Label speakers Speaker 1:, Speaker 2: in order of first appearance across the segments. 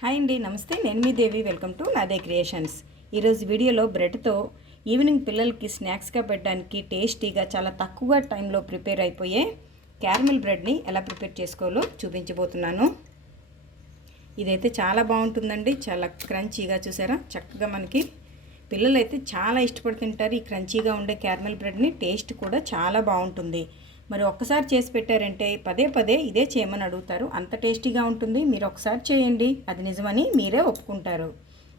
Speaker 1: Hi అండి నమస్తే. నేను మీ Devi. Welcome to Nade creations. ఈరోజు వీడియోలో బ్రెడ్తో ఈవినింగ్ పిల్లలకి స్నాక్స్గా పెట్టడానికి టేస్టీగా చాలా తక్కువ టైంలో ప్రిపేర్ అయిపోయే క్యారమిల్ బ్రెడ్ని ఎలా ప్రిపేర్ చేసుకోవాలో చూపించబోతున్నాను. ఇదైతే చాలా బాగుంటుందండి చాలా క్రంచీగా చూసారా? చక్కగా మనకి పిల్లలు అయితే చాలా ఇష్టపడి తింటారు. ఈ క్రంచీగా ఉండే క్యారమిల్ బ్రెడ్ని టేస్ట్ కూడా చాలా బాగుంటుంది. మరి ఒక్కసారి చేసి పెట్టారంటే పదే పదే ఇదే చేయమని అడుగుతారు. అంత టేస్టీగా ఉంటుంది. మీరు ఒకసారి చేయండి. అది నిజమని మీరే ఒప్పుకుంటారు.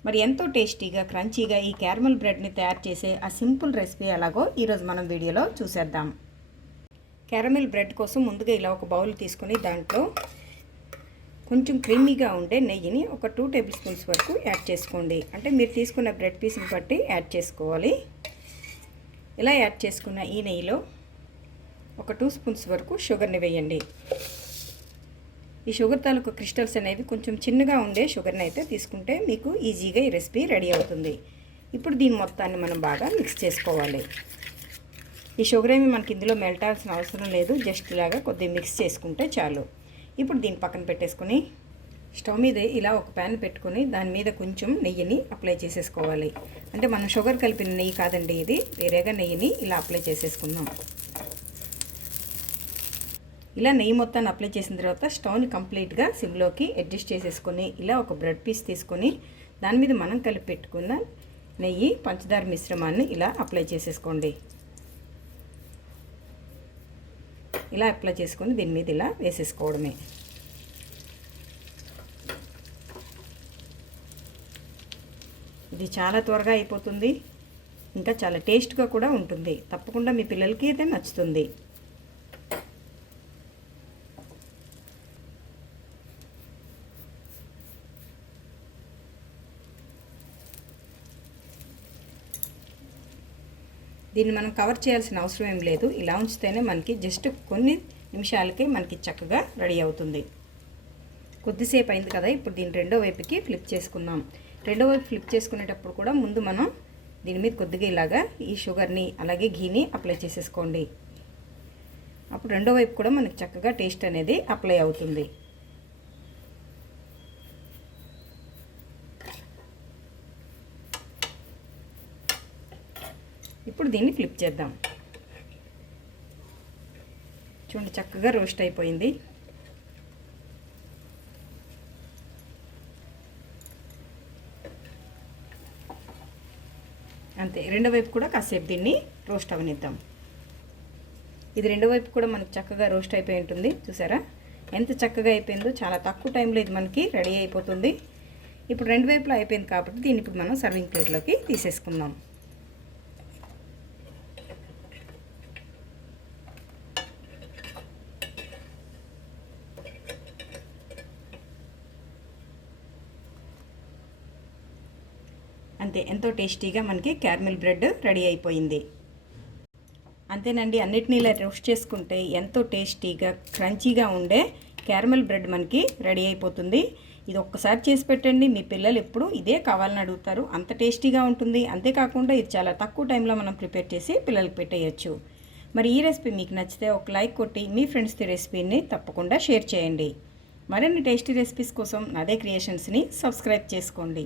Speaker 1: మరి ఎంతో టేస్టీగా క్రంచీగా ఈ క్యారమల్ బ్రెడ్ని తయారు చేసే ఆ సింపుల్ రెసిపీ ఎలాగో ఈరోజు మనం వీడియోలో చూసేద్దాం. క్యారమిల్ బ్రెడ్ కోసం ముందుగా ఇలా ఒక బౌల్ తీసుకొని దాంట్లో కొంచెం క్రీమీగా ఉండే నెయ్యిని ఒక టూ టేబుల్ స్పూన్స్ వరకు యాడ్ చేసుకోండి. అంటే మీరు తీసుకున్న బ్రెడ్ పీస్ని బట్టి యాడ్ చేసుకోవాలి. ఇలా యాడ్ చేసుకున్న ఈ నెయ్యిలో ఒక టూ స్పూన్స్ వరకు షుగర్ని వేయండి. ఈ షుగర్ తాలూకు క్రిస్టల్స్ అనేవి కొంచెం చిన్నగా ఉండే షుగర్ని అయితే తీసుకుంటే మీకు ఈజీగా ఈ రెసిపీ రెడీ అవుతుంది. ఇప్పుడు దీని మొత్తాన్ని మనం బాగా మిక్స్ చేసుకోవాలి. ఈ షుగర్ ఏమి మనకి ఇందులో మెల్టాల్సిన అవసరం లేదు. జస్ట్ ఇలాగా కొద్దిగా మిక్స్ చేసుకుంటే చాలు. ఇప్పుడు దీన్ని పక్కన పెట్టేసుకొని స్టవ్ మీద ఇలా ఒక ప్యాన్ పెట్టుకుని దాని మీద కొంచెం నెయ్యిని అప్లై చేసేసుకోవాలి. అంటే మనం షుగర్ కలిపిన నెయ్యి కాదండి ఇది. వేరేగా నెయ్యిని ఇలా అప్లై చేసేసుకుందాం. ఇలా నెయ్యి మొత్తాన్ని అప్లై చేసిన తర్వాత స్టవ్ని కంప్లీట్గా సిమ్లోకి అడ్జస్ట్ చేసేసుకొని ఇలా ఒక బ్రెడ్ పీస్ తీసుకొని దాని మీద మనం కలిపి పెట్టుకున్న నెయ్యి పంచదార మిశ్రమాన్ని ఇలా అప్లై చేసేసుకోండి. ఇలా అప్లై చేసుకొని దీని మీద ఇలా వేసేసుకోవడమే. ఇది చాలా త్వరగా అయిపోతుంది. ఇంకా చాలా టేస్ట్గా కూడా ఉంటుంది. తప్పకుండా మీ పిల్లలకి అయితే నచ్చుతుంది. దీన్ని మనం కవర్ చేయాల్సిన అవసరం ఏం లేదు. ఇలా ఉంచితేనే మనకి జస్ట్ కొన్ని నిమిషాలకి మనకి చక్కగా రెడీ అవుతుంది. కొద్దిసేపు అయింది కదా ఇప్పుడు దీన్ని రెండో వైపుకి ఫ్లిప్ చేసుకుందాం. రెండో వైపు ఫ్లిప్ చేసుకునేటప్పుడు కూడా ముందు మనం దీని మీద కొద్దిగా ఇలాగా ఈ షుగర్ని అలాగే ఘీని అప్లై చేసేసుకోండి. అప్పుడు రెండో వైపు కూడా మనకి చక్కగా టేస్ట్ అనేది అప్లై అవుతుంది. ఇప్పుడు దీన్ని ఫ్లిప్ చేద్దాం. చూడండి చక్కగా రోస్ట్ అయిపోయింది. అంతే రెండో వైపు కూడా కాసేపు దీన్ని రోస్ట్ అవనిద్దాం. ఇది రెండో వైపు కూడా మనకు చక్కగా రోస్ట్ అయిపోయి ఉంటుంది చూసారా? ఎంత చక్కగా అయిపోయిందో చాలా తక్కువ టైంలో ఇది మనకి రెడీ అయిపోతుంది. ఇప్పుడు రెండు వైపులో అయిపోయింది కాబట్టి దీన్ని ఇప్పుడు మనం సర్వింగ్ ప్లేట్లోకి తీసేసుకుందాం. అంతే ఎంతో టేస్టీగా మనకి క్యారమిల్ బ్రెడ్ రెడీ అయిపోయింది. అంతేనండి అన్నిటినీ ఇలా రోస్ట్ చేసుకుంటే ఎంతో టేస్టీగా క్రంచీగా ఉండే క్యారమిల్ బ్రెడ్ మనకి రెడీ అయిపోతుంది. ఇది ఒక్కసారి చేసి పెట్టండి మీ పిల్లలు ఎప్పుడు ఇదే కావాలని అడుగుతారు. అంత టేస్టీగా ఉంటుంది. అంతేకాకుండా ఇది చాలా తక్కువ టైంలో మనం ప్రిపేర్ చేసి పిల్లలకి పెట్టేయచ్చు. మరి ఈ రెసిపీ మీకు నచ్చితే ఒక లైక్ కొట్టి మీ ఫ్రెండ్స్కి రెసిపీని తప్పకుండా షేర్ చేయండి. మరిన్ని టేస్టీ రెసిపీస్ కోసం నాదే క్రియేషన్స్ని సబ్స్క్రైబ్ చేసుకోండి.